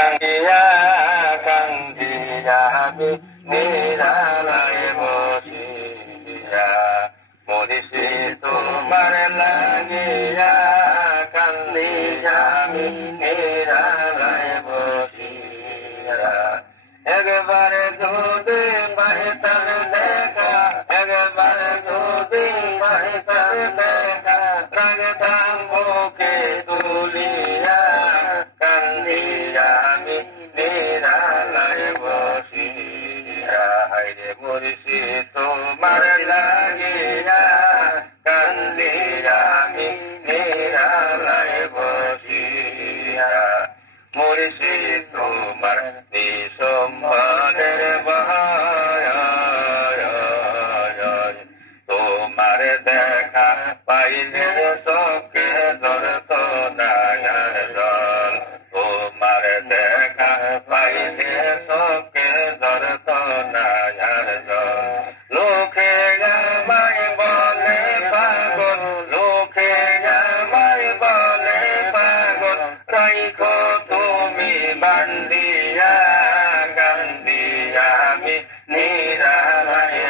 কান্দিয়া কান্দিয়া আমি নিরালায় বসিয়া মরিছি তোমার লাগিয়া কান্দিয়া আমি নিরালায় বসিয়া একবারে যদি পাইতাম দেখা একবারে যদি পাইতাম দেখা রাগতাম বুকে তুলিয়া কান্দিয়া আমি নিরালায় বসিয়া হায়রে মরিছি তোমার লাগিয়া কান্দিয়া আমি নিরালায় বসিয়া মরিছি তোমার নিঃসম্মানের বাহায় তোমার দেখা পাইলে চোখে ধরত নাগার জল তোমার দেখা পাইলে চোখে ধরত নাগার জল লোকে আমায় বলে পাগল লোকে আমায় বলে পাগল রাইখো তুমি বান্দিয়া কান্দিয়া আমি নিরালায়